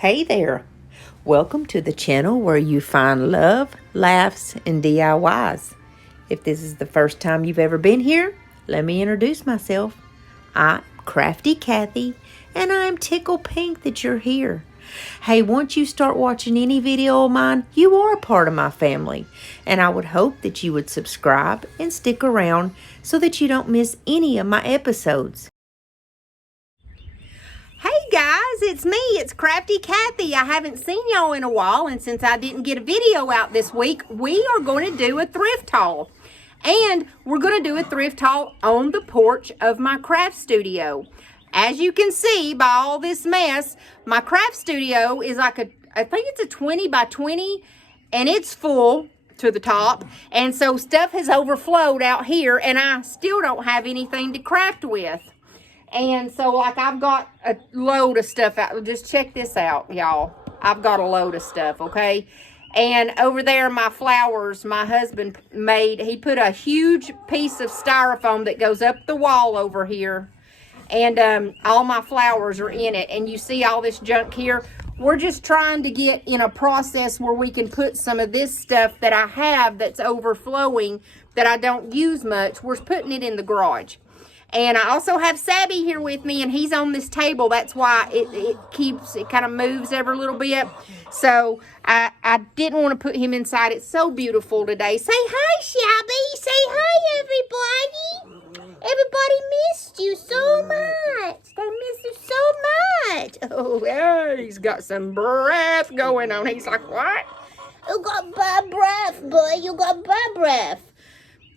Hey there. Welcome to the channel where you find love, laughs, and DIYs. If this is the first time you've ever been here, let me introduce myself. I'm Crafty Kathy, and I'm tickled pink that you're here. Hey, once you start watching any video of mine, you are a part of my family, and I would hope that you would subscribe and stick around so that you don't miss any of my episodes. Hey guys, it's me, it's Crafty Kathy. I haven't seen y'all in a while, and since I didn't get a video out this week, we are going to do a thrift haul. And we're going to do a thrift haul on the porch of my craft studio. As you can see by all this mess, my craft studio is like I think it's a 20 by 20, and it's full to the top. And so stuff has overflowed out here, and I still don't have anything to craft with. And so, like, I've got a load of stuff out. Just check this out, y'all. I've got a load of stuff, okay? And over there, my flowers, my husband he put a huge piece of styrofoam that goes up the wall over here. And all my flowers are in it. And you see all this junk here? We're just trying to get in a process where we can put some of this stuff that I have that's overflowing, that I don't use much. We're putting it in the garage. And I also have Sabby here with me, and he's on this table. That's why it kind of moves every little bit. So I didn't want to put him inside. It's so beautiful today. Say hi, Sabby. Say hi, everybody. Everybody missed you so much. They miss you so much. Oh, yeah, he's got some breath going on. He's like, what? You got bad breath, boy. You got bad breath.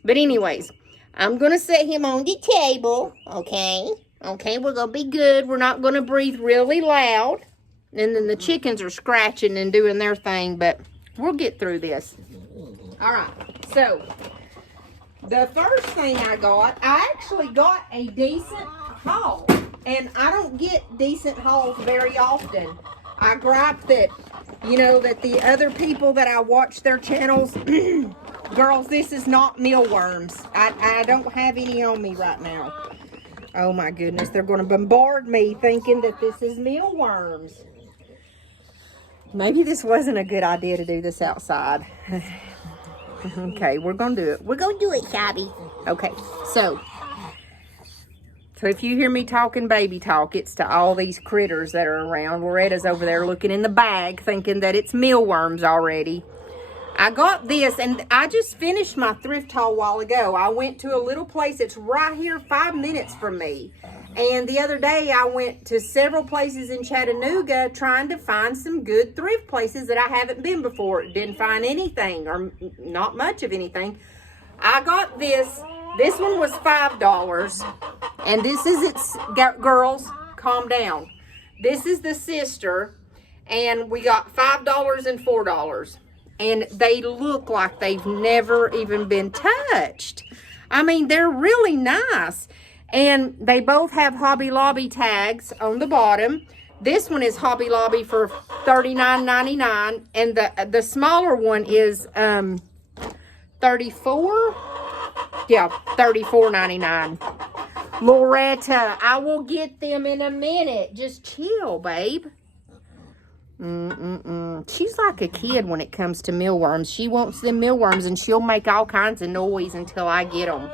But anyways, I'm going to set him on the table, okay? Okay, we're going to be good. We're not going to breathe really loud. And then the chickens are scratching and doing their thing, but we'll get through this. All right, so the first thing I actually got a decent haul. And I don't get decent hauls very often. I gripe that, that the other people that I watch their channels... Girls, this is not mealworms. I don't have any on me right now. Oh my goodness, they're going to bombard me thinking that this is mealworms. Maybe this wasn't a good idea to do this outside. Okay, we're going to do it. We're going to do it, Shabby. Okay, so if you hear me talking baby talk, it's to all these critters that are around. Loretta's over there looking in the bag thinking that it's mealworms already. I got this, and I just finished my thrift haul a while ago. I went to a little place that's right here 5 minutes from me. And the other day, I went to several places in Chattanooga trying to find some good thrift places that I haven't been before. Didn't find anything, or not much of anything. I got this. This one was $5. And this is its, girls, calm down. This is the sister, and we got $5 and $4. And they look like they've never even been touched. I mean, they're really nice. And they both have Hobby Lobby tags on the bottom. This one is Hobby Lobby for $39.99. And the smaller one is $34? Yeah, $34.99. Loretta, I will get them in a minute. Just chill, babe. She's like a kid when it comes to mealworms. She wants them mealworms, and she'll make all kinds of noise until I get them.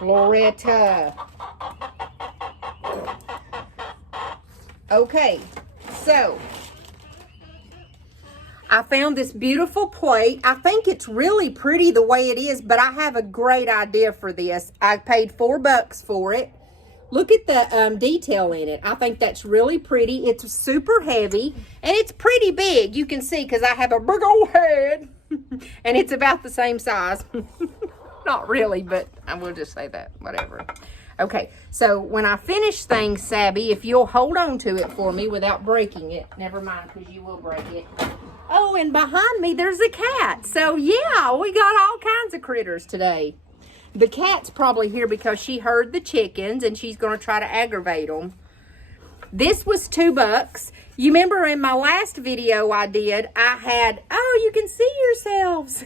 Loretta. Okay, so I found this beautiful plate. I think it's really pretty the way it is, but I have a great idea for this. I paid $4 for it. Look at the detail in it. I think that's really pretty. It's super heavy, and it's pretty big. You can see because I have a big old head, and it's about the same size. Not really, but I will just say that. Whatever. Okay, so when I finish things, Sabby, if you'll hold on to it for me without breaking it. Never mind, because you will break it. Oh, and behind me, there's a cat. So, yeah, we got all kinds of critters today. The cat's probably here because she heard the chickens, and she's going to try to aggravate them. This was $2. You remember in my last video I did, I had, oh, you can see yourselves.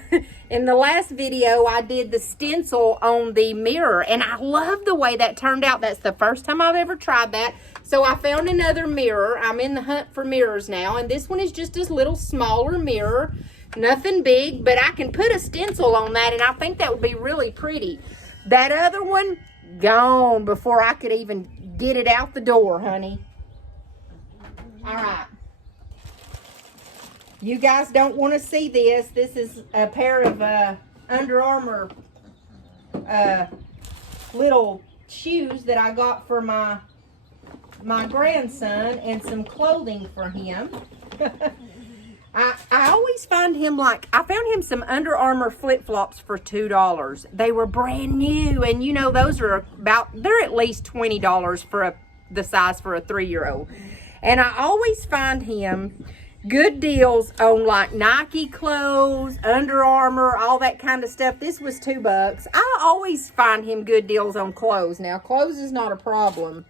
In the last video, I did the stencil on the mirror, and I love the way that turned out. That's the first time I've ever tried that. So I found another mirror. I'm in the hunt for mirrors now, and this one is just this little smaller mirror. Nothing big, but I can put a stencil on that, and I think that would be really pretty. That other one, gone before I could even get it out the door, honey. All right. You guys don't want to see this. This is a pair of Under Armour little shoes that I got for my grandson, and some clothing for him. I always find him like, I found him some Under Armour flip-flops for $2. They were brand new, and you know, those are they're at least $20 for the size for a 3-year-old. And I always find him good deals on like Nike clothes, Under Armour, all that kind of stuff. This was $2. I always find him good deals on clothes. Now, clothes is not a problem.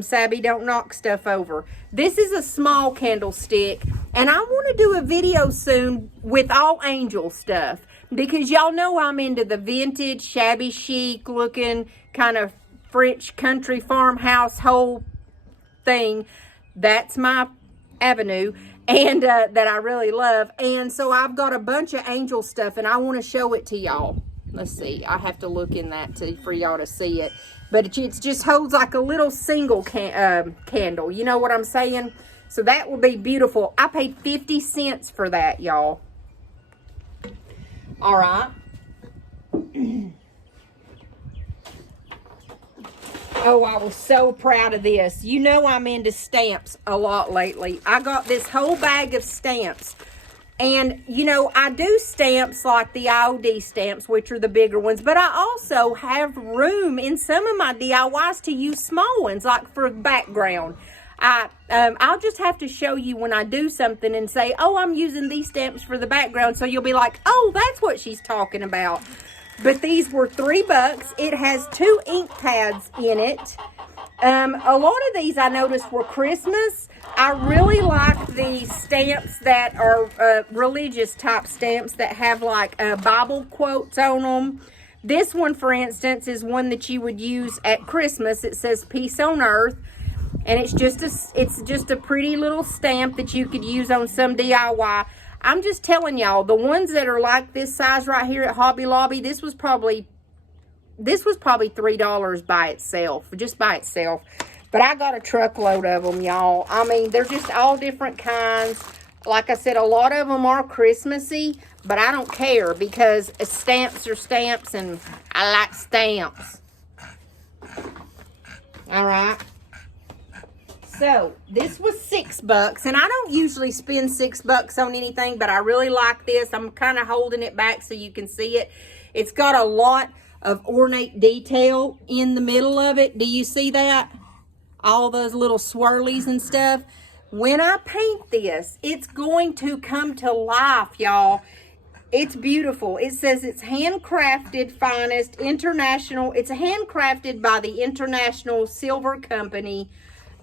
Sabby, don't knock stuff over. This is a small candlestick, and I want to do a video soon with all angel stuff, because y'all know I'm into the vintage, shabby chic looking kind of French country farmhouse whole thing. That's my avenue, and that I really love. And so I've got a bunch of angel stuff, and I want to show it to y'all. Let's see, I have to look in that for y'all to see it. But it just holds like a little single candle. You know what I'm saying? So that will be beautiful. I paid 50 cents for that, y'all. All right. Oh, I was so proud of this. You know I'm into stamps a lot lately. I got this whole bag of stamps. And, you know, I do stamps like the IOD stamps, which are the bigger ones. But I also have room in some of my DIYs to use small ones, like for background. I'll just have to show you when I do something and say, oh, I'm using these stamps for the background. So you'll be like, oh, that's what she's talking about. But these were $3. It has 2 ink pads in it. A lot of these I noticed were Christmas. I really like the stamps that are religious type stamps that have like Bible quotes on them. This one, for instance, is one that you would use at Christmas. It says peace on earth. And it's just a pretty little stamp that you could use on some DIY. I'm just telling y'all, the ones that are like this size right here at Hobby Lobby, this was probably $3 by itself, just by itself. But I got a truckload of them, y'all. I mean, they're just all different kinds. Like I said, a lot of them are Christmassy, but I don't care because stamps are stamps, and I like stamps. All right. So, this was $6, and I don't usually spend $6 on anything, but I really like this. I'm kind of holding it back so you can see it. It's got a lot of ornate detail in the middle of it. Do you see that? All those little swirlies and stuff. When I paint this, it's going to come to life, y'all. It's beautiful. It says it's handcrafted, finest, international. It's handcrafted by the International Silver Company.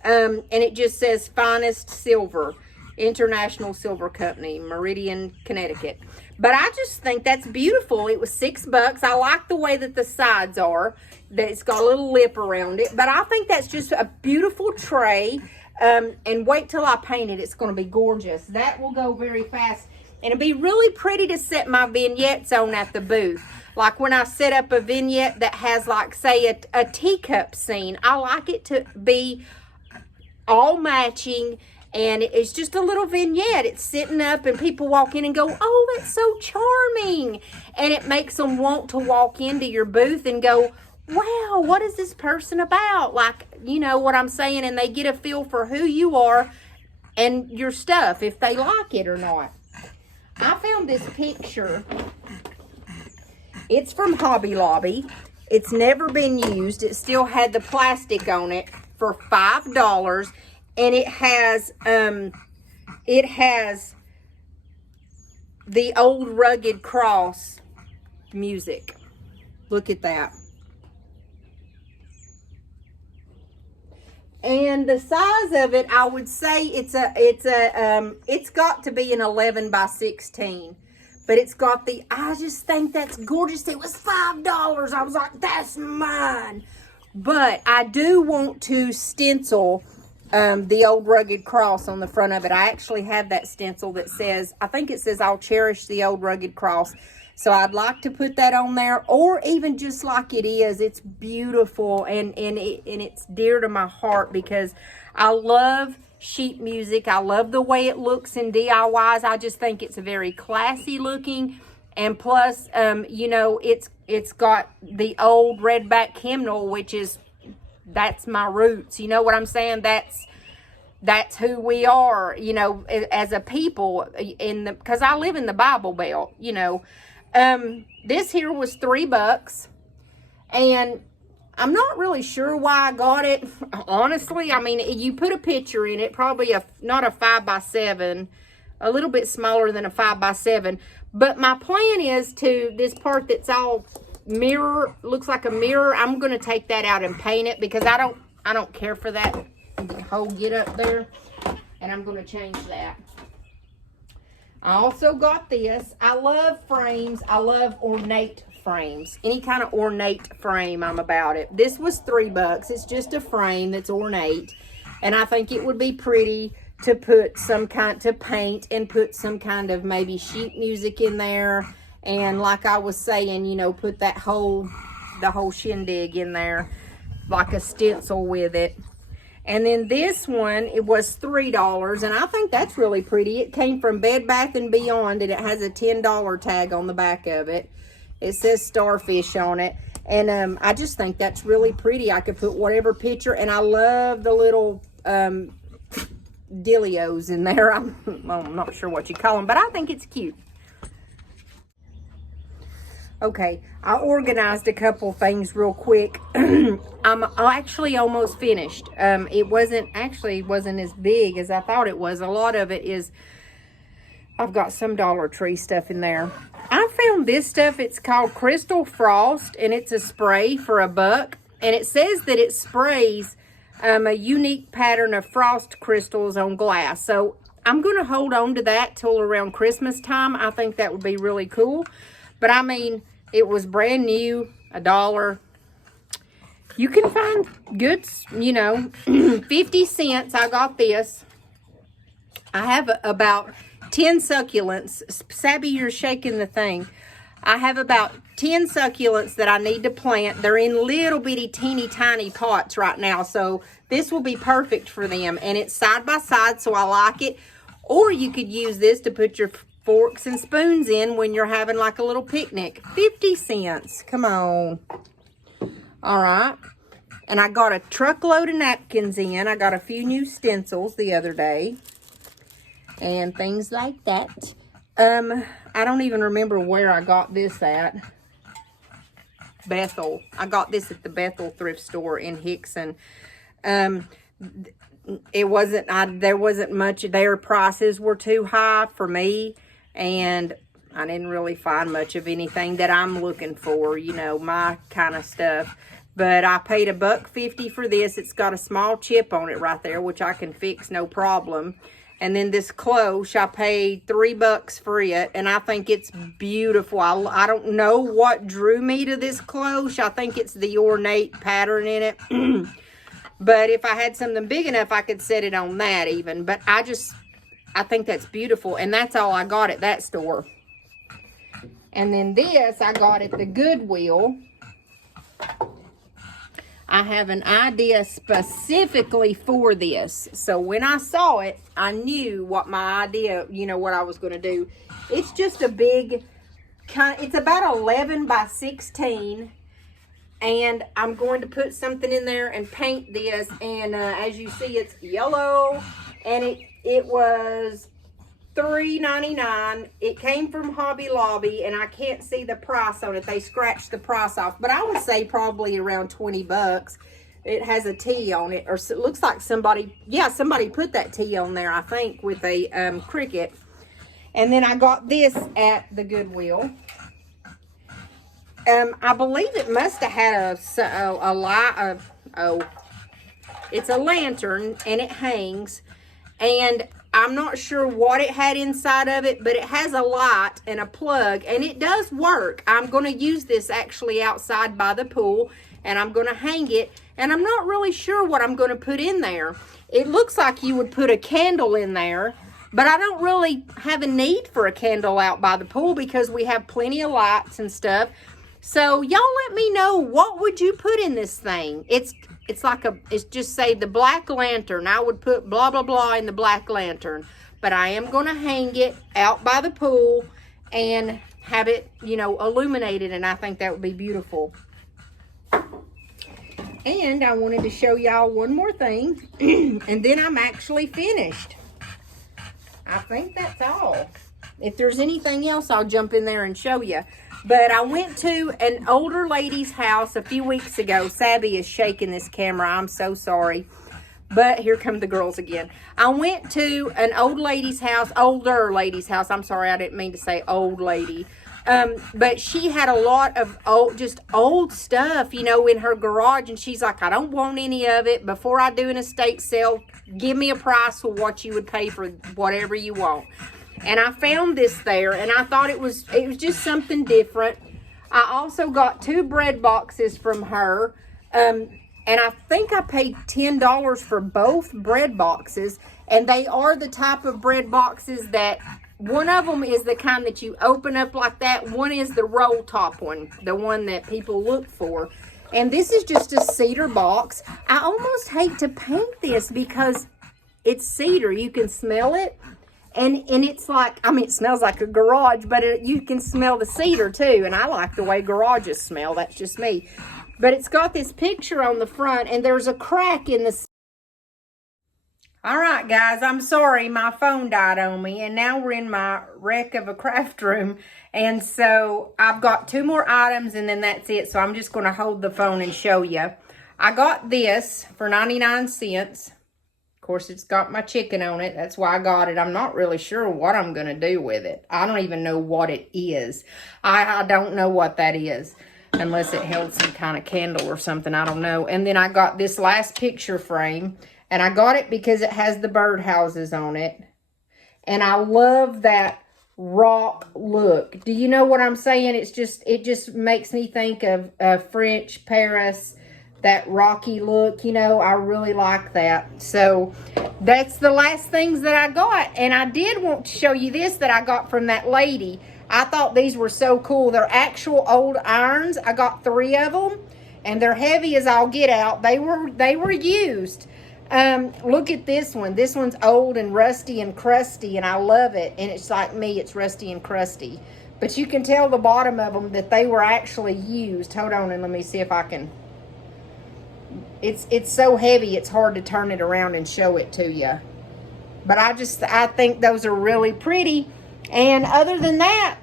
And it just says finest silver, International Silver Company, Meridian, Connecticut. But I just think that's beautiful. It was $6. I like the way that the sides are, that it's got a little lip around it. But I think that's just a beautiful tray. And wait till I paint it. It's going to be gorgeous. That will go very fast. And it'll be really pretty to set my vignettes on at the booth. Like when I set up a vignette that has, like, say, a teacup scene. I like it to be all matching, and it's just a little vignette. It's sitting up, and people walk in and go, oh, that's so charming. And it makes them want to walk into your booth and go, wow, what is this person about? Like, you know what I'm saying? And they get a feel for who you are and your stuff, if they like it or not. I found this picture. It's from Hobby Lobby. It's never been used. It still had the plastic on it for $5, and it has the old rugged cross music. Look at that. And the size of it, I would say it's got to be an 11 by 16. But it's got I just think that's gorgeous. It was $5. I was like, that's mine. But I do want to stencil the old rugged cross on the front of it. I actually have that stencil that says, I think it says, I'll cherish the old rugged cross. So I'd like to put that on there, or even just like it is. It's beautiful, and it's dear to my heart because I love sheet music. I love the way it looks in DIYs. I just think it's very classy looking. And plus, you know, it's got the old redback hymnal, which is, that's my roots. You know what I'm saying? That's who we are, you know, as a people, because I live in the Bible Belt, you know. This here was $3, and I'm not really sure why I got it, honestly. I mean, you put a picture in it, probably not a 5 by 7, a little bit smaller than a 5 by 7. But my plan is to, this part that's all mirror, looks like a mirror, I'm going to take that out and paint it because I don't care for that whole get up there, and I'm going to change that. I also got this. I love frames. I love ornate frames. Any kind of ornate frame, I'm about it. This was $3. It's just a frame that's ornate, and I think it would be pretty to put some kind, to paint and put some kind of maybe sheet music in there, and like I was saying, you know, put that the whole shindig in there, like a stencil with it. And then this one, it was $3, and I think that's really pretty. It came from Bed Bath & Beyond, and it has a $10 tag on the back of it. It says Starfish on it, and I just think that's really pretty. I could put whatever picture, and I love the little dillios in there. I'm not sure what you call them, but I think it's cute. Okay, I organized a couple things real quick. I'm actually almost finished. It wasn't as big as I thought it was. A lot of it is, I've got some Dollar Tree stuff in there. I found this stuff. It's called Crystal Frost, and it's a spray for $1. And it says that it sprays a unique pattern of frost crystals on glass. So I'm going to hold on to that till around Christmas time. I think that would be really cool. But I mean, it was brand new, $1. You can find goods, you know, 50 cents. I got this. I have about 10 succulents. Sabby, you're shaking the thing. I have about 10 succulents that I need to plant. They're in little bitty teeny tiny pots right now, so this will be perfect for them. And it's side by side, so I like it. Or you could use this to put your forks and spoons in when you're having like a little picnic. 50 cents. Come on. All right. And I got a truckload of napkins in. I got a few new stencils the other day and things like that. I don't even remember where I got this at. Bethel. I got this at the Bethel thrift store in Hickson. It wasn't, there wasn't much, their prices were too high for me, and I didn't really find much of anything that I'm looking for, you know, my kind of stuff. But I paid $1.50 for this. It's got a small chip on it right there, which I can fix no problem. And then this cloche, I paid $3 for it, and I think it's beautiful. I don't know what drew me to this cloche. I think it's the ornate pattern in it. But if I had something big enough, I could set it on that even. But I think that's beautiful, and that's all I got at that store. And then this, I got at the Goodwill. I have an idea specifically for this. So when I saw it, I knew what my idea, you know, what I was going to do. It's just a big, it's about 11 by 16. And I'm going to put something in there and paint this. And as you see, it's yellow. And it was $3.99. It came from Hobby Lobby, and I can't see the price on it. They scratched the price off, but I would say probably around $20. It has a T on it, or it looks like somebody put that T on there, I think, with a cricket. And then I got this at the Goodwill. I believe it must have had It's a lantern, and it hangs. And I'm not sure what it had inside of it, but it has a light and a plug, and it does work. I'm going to use this actually outside by the pool, and I'm going to hang it, and I'm not really sure what I'm going to put in there. It looks like you would put a candle in there, but I don't really have a need for a candle out by the pool because we have plenty of lights and stuff. So y'all let me know, what would you put in this thing? It's just say the black lantern. I would put blah, blah, blah in the black lantern. But I am going to hang it out by the pool and have it, you know, illuminated. And I think that would be beautiful. And I wanted to show y'all one more thing. And then I'm actually finished. I think that's all. If there's anything else, I'll jump in there and show you. But I went to an older lady's house a few weeks ago. Sabby is shaking this camera. I'm so sorry. But here come the girls again. I went to an older lady's house. I'm sorry, I didn't mean to say old lady. But she had a lot of old stuff, you know, in her garage. And she's like, I don't want any of it. Before I do an estate sale, give me a price for what you would pay for whatever you want. And I found this there, and I thought it was just something different. I also got 2 bread boxes from her, and I think I paid $10 for both bread boxes, and they are the type of bread boxes that, one of them is the kind that you open up like that. One is the roll top one, the one that people look for. And this is just a cedar box. I almost hate to paint this because it's cedar. You can smell it. And it's like, I mean, it smells like a garage, but you can smell the cedar too. And I like the way garages smell. That's just me. But it's got this picture on the front, and there's a crack in the... All right, guys, I'm sorry. My phone died on me, and now we're in my wreck of a craft room. And so I've got 2 more items, and then that's it. So I'm just going to hold the phone and show you. I got this for 99 cents. Of course, it's got my chicken on it. That's why I got it. I'm not really sure what I'm going to do with it. I don't even know what it is. I don't know what that is. Unless it held some kind of candle or something. I don't know. And then I got this last picture frame. And I got it because it has the birdhouses on it. And I love that rock look. Do you know what I'm saying? It just makes me think of French, Paris, that rocky look, you know. I really like that. So that's the last things that I got. And I did want to show you this that I got from that lady. I thought these were so cool. They're actual old irons. I got 3 of them, and they're heavy as all get out. They were used. Look at this one. This one's old and rusty and crusty, and I love it. And it's like me, it's rusty and crusty. But you can tell the bottom of them that they were actually used. Hold on and let me see if I can. It's so heavy, it's hard to turn it around and show it to you. But I think those are really pretty. And other than that,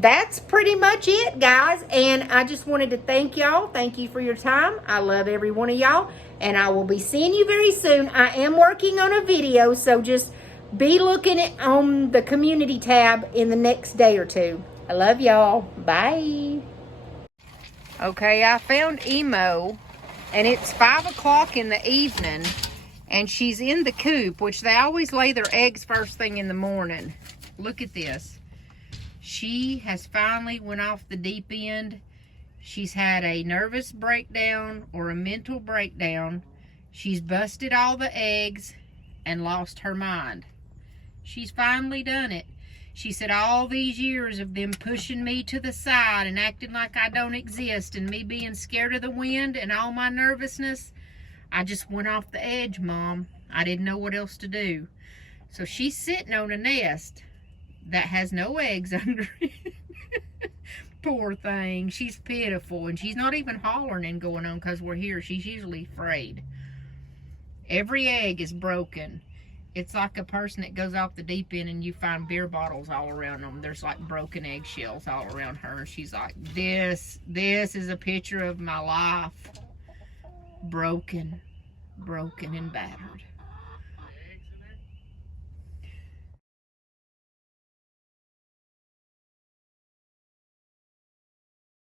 that's pretty much it, guys. And I just wanted to thank y'all. Thank you for your time. I love every one of y'all. And I will be seeing you very soon. I am working on a video, so just be looking on the community tab in the next day or 2. I love y'all. Bye. Okay, I found Emo. And it's 5 o'clock in the evening, and she's in the coop, which they always lay their eggs first thing in the morning. Look at this. She has finally went off the deep end. She's had a nervous breakdown or a mental breakdown. She's busted all the eggs and lost her mind. She's finally done it. She said, all these years of them pushing me to the side and acting like I don't exist and me being scared of the wind and all my nervousness, I just went off the edge, Mom. I didn't know what else to do. So she's sitting on a nest that has no eggs under it. Poor thing. She's pitiful, and she's not even hollering and going on because we're here. She's usually afraid. Every egg is broken. It's like a person that goes off the deep end and you find beer bottles all around them. There's like broken eggshells all around her. And she's like, this is a picture of my life. Broken and battered.